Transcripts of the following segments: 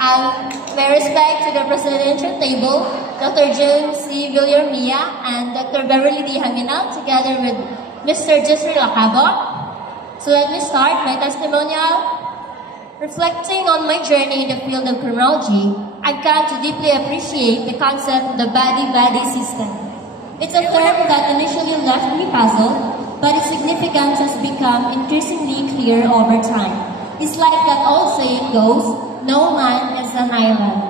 My respect to the presidential table, Dr. June C. Villarmia and Dr. Beverly D. Hanginal, together with Mr. Jesser Lacabo. So let me start my testimonial. Reflecting on my journey in the field of criminology, I've come to deeply appreciate the concept of the body-body system. It's a term that initially left me puzzled, but its significance has become increasingly clear over time. It's like that old saying goes, no man is an island.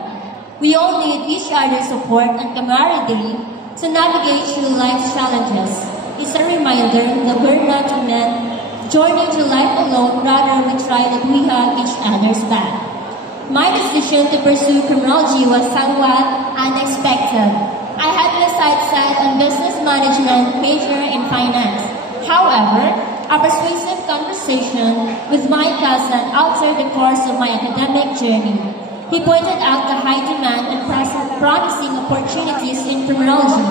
We all need each other's support and camaraderie to navigate through life's challenges. It's a reminder that we're not meant journey through life alone, rather we try that we have each other's back. My decision to pursue criminology was somewhat unexpected. I had my sights set on business management, major in finance. However, a persuasive conversation with my cousin altered the course of my academic journey. He pointed out the high demand and promising opportunities in criminology,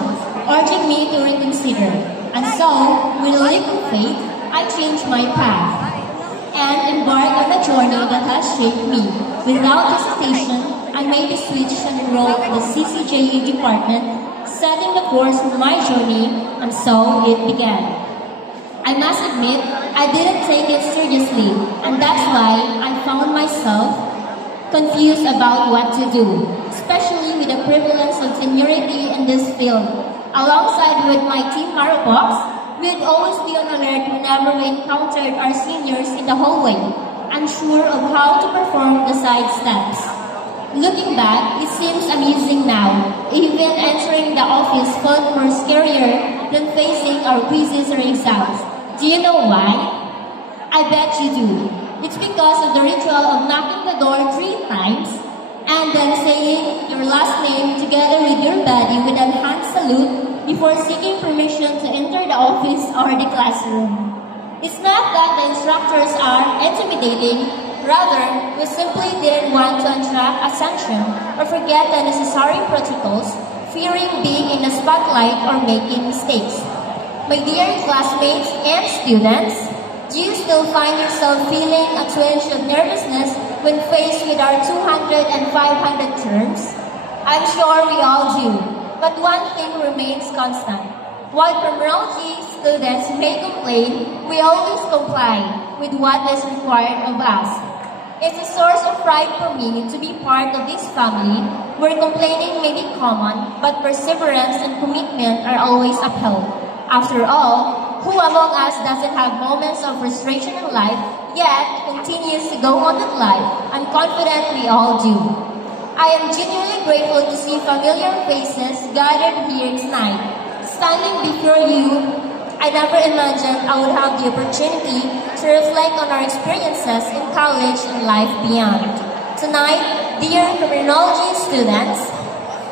urging me to reconsider. And so, with a leap of faith, I changed my path and embarked on a journey that has shaped me. Without hesitation, I made the switch and enrolled in the CCJE department, setting the course for my journey, and so it began. I must admit, I didn't take it seriously, and that's why I found myself confused about what to do, especially with the prevalence of seniority in this field. Alongside with my team Maropox, we'd always be on alert whenever we encountered our seniors in the hallway, unsure of how to perform the side steps. Looking back, it seems amusing now. Even entering the office felt more scarier than facing our quizzes or exams. Do you know why? I bet you do. It's because of the ritual of knocking the door 3 times and then saying your last name together with your body with a hand salute before seeking permission to enter the office or the classroom. It's not that the instructors are intimidating, rather, we simply didn't want to attract attention or forget the necessary protocols, fearing being in the spotlight or making mistakes. My dear classmates and students, do you still find yourself feeling a twinge of nervousness when faced with our 200 and 500 terms? I'm sure we all do, but one thing remains constant. While criminology students may complain, we always comply with what is required of us. It's a source of pride for me to be part of this family where complaining may be common, but perseverance and commitment are always upheld. After all, who among us doesn't have moments of frustration in life, yet continues to go on with life? I'm confident we all do. I am genuinely grateful to see familiar faces gathered here tonight. Standing before you, I never imagined I would have the opportunity to reflect on our experiences in college and life beyond. Tonight, dear criminology students,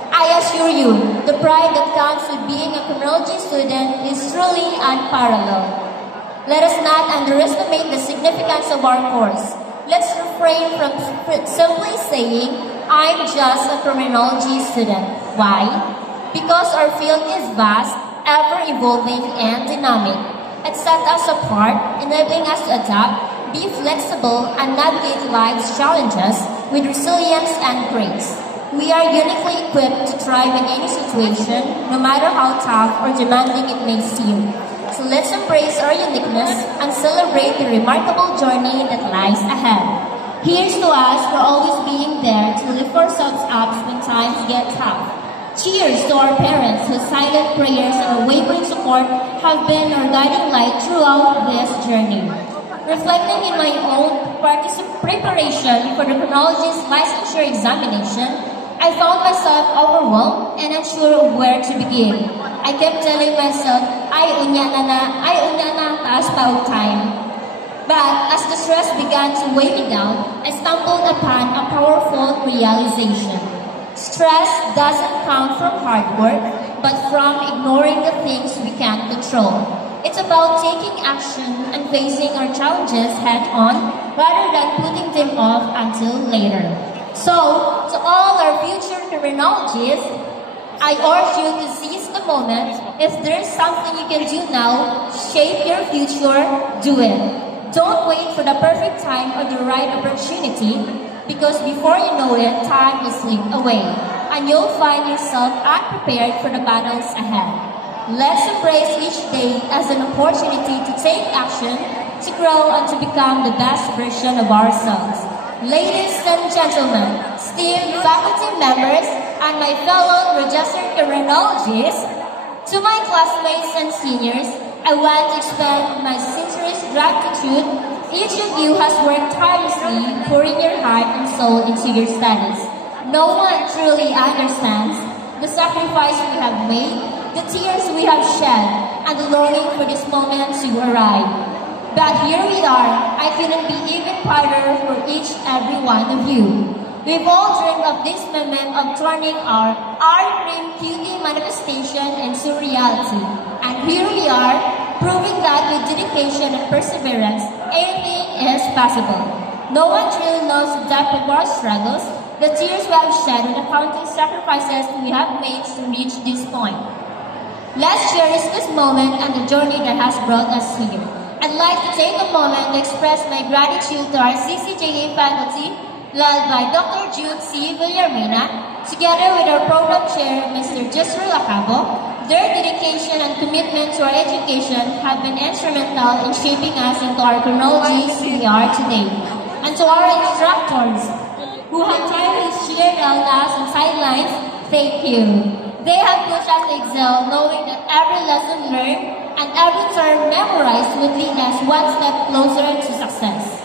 I assure you, the pride that comes with being a criminology student is truly unparalleled. Let us not underestimate the significance of our course. Let's refrain from simply saying, I'm just a criminology student. Why? Because our field is vast, ever-evolving, and dynamic. It sets us apart, enabling us to adapt, be flexible, and navigate life's challenges with resilience and grace. We are uniquely equipped to thrive in any situation, no matter how tough or demanding it may seem. So let's embrace our uniqueness and celebrate the remarkable journey that lies ahead. Here's to us for always being there to lift ourselves up when times get tough. Cheers to our parents whose silent prayers and unwavering support have been our guiding light throughout this journey. Reflecting in my own preparation for the criminologist licensure examination, I found myself overwhelmed and unsure of where to begin. I kept telling myself, ay unya na, taas pa og time. But as the stress began to weigh me down, I stumbled upon a powerful realization. Stress doesn't come from hard work, but from ignoring the things we can't control. It's about taking action and facing our challenges head-on rather than putting them off until later. So, to all our future criminologists, I urge you to seize the moment. If there's something you can do now, shape your future, do it. Don't wait for the perfect time or the right opportunity. because before you know it, time will slip away, and you'll find yourself unprepared for the battles ahead. Let's embrace each day as an opportunity to take action, to grow, and to become the best version of ourselves. Ladies and gentlemen, esteemed faculty members, and my fellow registered criminologists, to my classmates and seniors, I want to extend my sincerest gratitude. Each of you has worked tirelessly, pouring your heart and soul into your studies. No one truly understands the sacrifice we have made, the tears we have shed, and the longing for this moment to arrive. But here we are. I couldn't be even prouder for each and every one of you. We've all dreamed of this moment of turning our dream beauty manifestation into reality. And here we are, proving that with dedication and perseverance, anything is possible. No one truly knows the depth of our struggles, the tears we have shed, and the countless sacrifices we have made to reach this point. Let's cherish this moment and the journey that has brought us here. I'd like to take a moment to express my gratitude to our CCJA faculty, led by Dr. June C. Villarmina, together with our program chair, Mr. Jesser Lacabo. Their dedication and commitment to our education have been instrumental in shaping us into our criminologists we are today. And to our instructors, who have tirelessly cheered on us on sidelines, thank you. They have pushed us to excel, knowing that every lesson learned and every term memorized would lead us one step closer to success.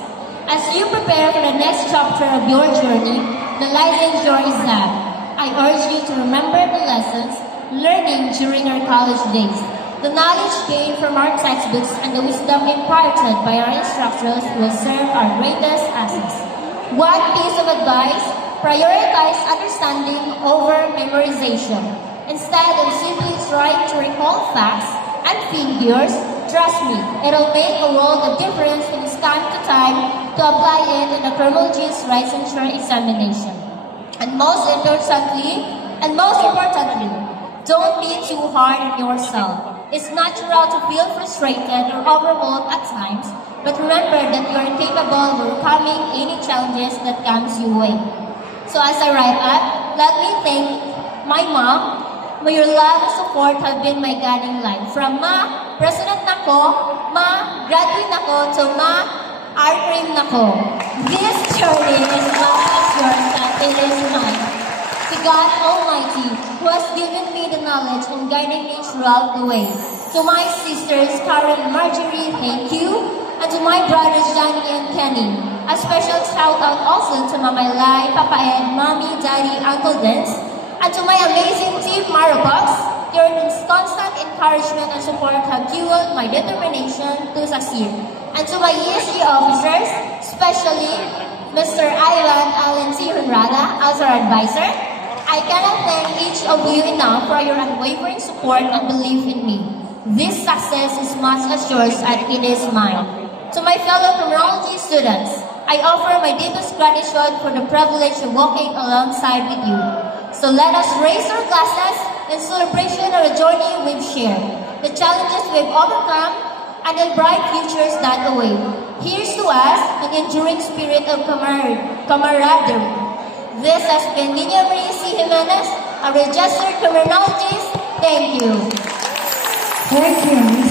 As you prepare for the next chapter of your journey, the license your exam, I urge you to remember the lessons learned during our college days. The knowledge gained from our textbooks and the wisdom imparted by our instructors will serve our greatest assets. One piece of advice: prioritize understanding over memorization. Instead of simply trying to recall facts and figures, trust me, it'll make a world of difference when it's time to apply it in the criminologist licensure examination. And most importantly, don't be too hard on yourself. It's natural to feel frustrated or overwhelmed at times, but remember that you are capable of overcoming any challenges that comes your way. So as I wrap up, let me thank my mom. Your love and support have been my guiding light. From Ma, President nako, Ma, graduate nako, to Ma, R-Cream nako. This journey is not as yours, but it is mine. To God Almighty, who has given me the knowledge and guiding me throughout the way. To my sisters, Karen and Marjorie, thank you. And to my brothers, Johnny and Kenny. A special shout out also to Mama Lai, Papa Ed, Mommy, Daddy, Uncle Vince. And to my amazing team, Marabox, your constant encouragement and support have fueled my determination to succeed. And to my ESG officers, especially Mr. Ivan Allen C. Honrada as our advisor, I cannot thank each of you enough for your unwavering support and belief in me. This success is much as yours as it is mine. To my fellow criminology students, I offer my deepest gratitude for the privilege of walking alongside with you. So let us raise our glasses in celebration of the journey we've shared, the challenges we've overcome, and the bright futures that await. Here's to us an enduring spirit of camaraderie. This has been Nina Marie C. Jimenez, a registered criminologist. Thank you. Thank you.